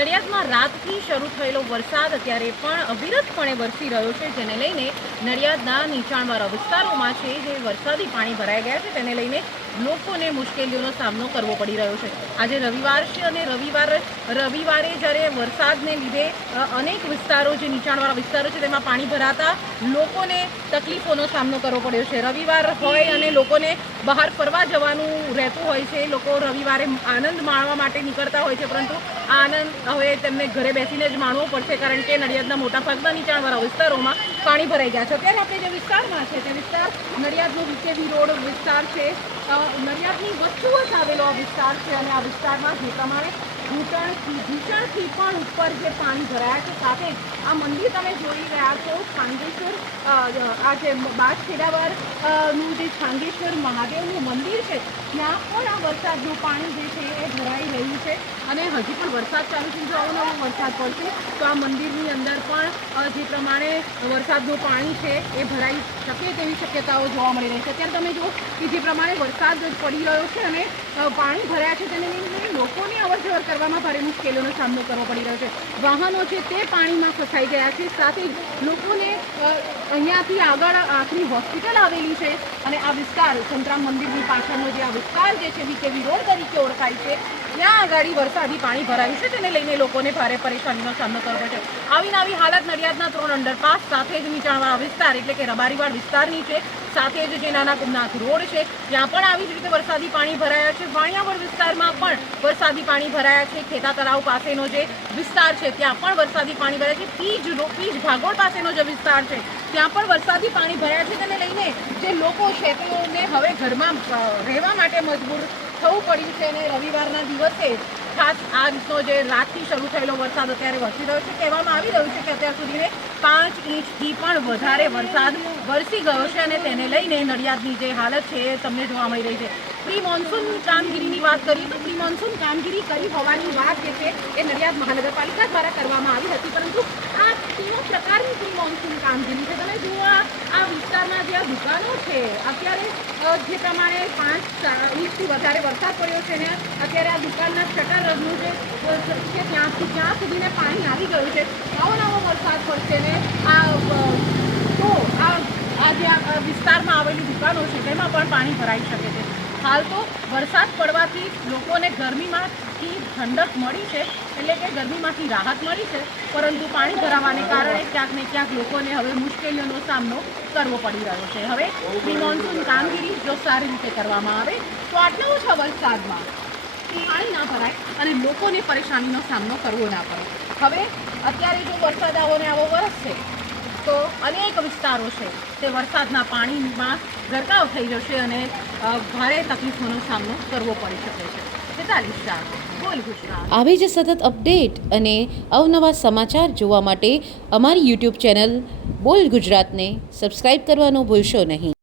નડિયાદમાં રાતથી શરૂ થયેલો વરસાદ અત્યારે પણ અવિરતપણે વરસી રહ્યો છે, જેને લઈને નડિયાદના નીચાણવાળા વિસ્તારોમાં છે જે વરસાદી પાણી ભરાઈ ગયા છે, તેને લઈને લોકોને મુશ્કેલીઓનો સામનો કરવો પડી રહ્યો છે. આજે રવિવાર છે અને રવિવારે જ્યારે વરસાદને લીધે અનેક વિસ્તારો જે નીચાણવાળા વિસ્તારો છે તેમાં પાણી ભરાતા લોકોને તકલીફોનો સામનો કરવો પડ્યો છે. રવિવાર હોય અને લોકોને બહાર ફરવા જવાનું રહેતું હોય છે. લોકો રવિવારે આનંદ માણવા માટે નીકળતા હોય છે, પરંતુ આ આનંદ હવે તેમને ઘરે બેસીને જ માણવો પડશે, કારણ કે નડિયાદના મોટાભાગના નીચાણવાળા વિસ્તારોમાં પાણી ભરાઈ ગયા છે. અત્યારે આપણે જે વિસ્તારમાં છે તે વિસ્તાર નડિયાદનો વીકેવી રોડ વિસ્તાર છે. નડિયાદની વચ્ચોવચ આવેલો આ વિસ્તાર છે અને આ વિસ્તારમાં જે પ્રમાણે ઘૂંટણથી પણ ઉપર જે પાણી ભરાયા છે, સાથે આ મંદિર તમે જોઈ રહ્યા છો છાંગેશ્વર, આ જે બાજખેડાવર નું જે છાંગેશ્વર મહાદેવનું મંદિર છે ત્યાં પણ આ વરસાદનું પાણી જે છે એ ભરાઈ રહ્યું છે અને હજી પણ વરસાદ ચાલુ છે. જો અવનવો વરસાદ પડશે તો આ મંદિરની અંદર પણ જે પ્રમાણે વરસાદનું પાણી છે એ ભરાઈ શકે તેવી શક્યતાઓ જોવા મળી રહી છે. અત્યારે તમે જુઓ કે જે પ્રમાણે વરસાદ પડી રહ્યો છે અને પાણી ભરાયા છે તેને લઈને લોકોને અવરજવર કરવામાં ભારે મુશ્કેલીઓનો સામનો કરવો પડી રહ્યો છે. વાહનો છે તે પાણીમાં ફસાઈ ગયા છે, સાથે જ લોકોને અહીંયાથી આગળ આખરી હોસ્પિટલ આવેલી છે અને આ વિસ્તાર સંતરામ મંદિરની પાછળનો જે આ વિસ્તાર જે છે વીકેવી રોડ તરીકે ઓળખાય છે, ત્યાં આગળ વરસાદી પાણી ભરાયું છે, તેને લઈને લોકોને ભારે પરેશાનીનો સામનો કરવો પડે છે. આવી હાલત નડિયાદના 3 અંડરપાસ સાથે જ નીચાણવાળા વિસ્તાર એટલે કે રબારીવાડ વિસ્તારની છે, સાથે જ જે નાના રોડ છે ત્યાં પણ આવી જ રીતે વરસાદી પાણી ભરાયા છે. વાણિયાવડ વિસ્તારમાં પણ વરસાદી પાણી ભરાયા છે. ખેતા તળાવ પાસેનો જે વિસ્તાર છે ત્યાં પણ વરસાદી પાણી ભરાયા છે. પીજ ભાગોળ પાસેનો જે વિસ્તાર છે ત્યાં પણ વરસાદી પાણી ભરાયા છે, તેને લઈને જે લોકો છે તેઓને હવે ઘરમાં રહેવા માટે મજબૂર થવું પડ્યું છે અને રવિવારના દિવસે ખાસ આ રીતનો જે રાતથી શરૂ થયેલો વરસાદ અત્યારે વરસી રહ્યો છે. કહેવામાં આવી રહ્યું છે કે અત્યાર સુધીને 5 ઇંચથી પણ વધારે વરસાદ વરસી ગયો છે અને તેને લઈને નડિયાદની જે હાલત છે એ તમને જોવા મળી રહી છે. પ્રી મોન્સૂન કામગીરીની વાત કરીએ તો પ્રી મોન્સૂન કામગીરી કરી હોવાની વાત જે છે એ નડિયાદ મહાનગરપાલિકા દ્વારા કરવામાં આવી હતી, પરંતુ આ કેવા પ્રકારની પ્રી મોન્સૂન કામગીરી છે તમે જુઓ. આ વિસ્તારમાં જે આ દુકાનો છે અત્યારે જે પ્રમાણે 5 ઇંચથી વધારે વરસાદ પડ્યો છે ને અત્યારે આ દુકાનના શટરનું જે છે ત્યાં સુધીને પાણી આવી ગયું છે. નવો વરસાદ પડશે ને આ જે વિસ્તારમાં આવેલી દુકાનો છે તેમાં પણ પાણી ભરાઈ શકે છે. હાલ તો વરસાદ પડવાથી લોકોને ગરમીમાંથી ઠંડક મળી છે, એટલે કે ગરમીમાંથી રાહત મળી છે, પરંતુ પાણી ભરાવાને કારણે ક્યાંક ને ક્યાંક લોકોને હવે મુશ્કેલીઓનો સામનો કરવો પડી રહ્યો છે. હવે પ્રી મોન્સૂન કામગીરી જો સારી રીતે કરવામાં આવે તો આટલા ઓછા વરસાદમાં પાણી ના ભરાય અને લોકોને પરેશાનીનો સામનો કરવો ના પડે. હવે અત્યારે જો વરસાદ આવો વરસશે તો અનેક વિસ્તારો છે તે વરસાદના પાણીમાં ગરકાવ થઈ જશે અને ભારે તકલીફોનો સામનો કરવો પડી શકે છે. 43 બોલ ગુજરાત. આવી જ સતત અપડેટ અને અવનવા સમાચાર જોવા માટે અમારી YouTube ચેનલ બોલ ગુજરાતને સબસ્ક્રાઈબ કરવાનું ભૂલશો નહીં.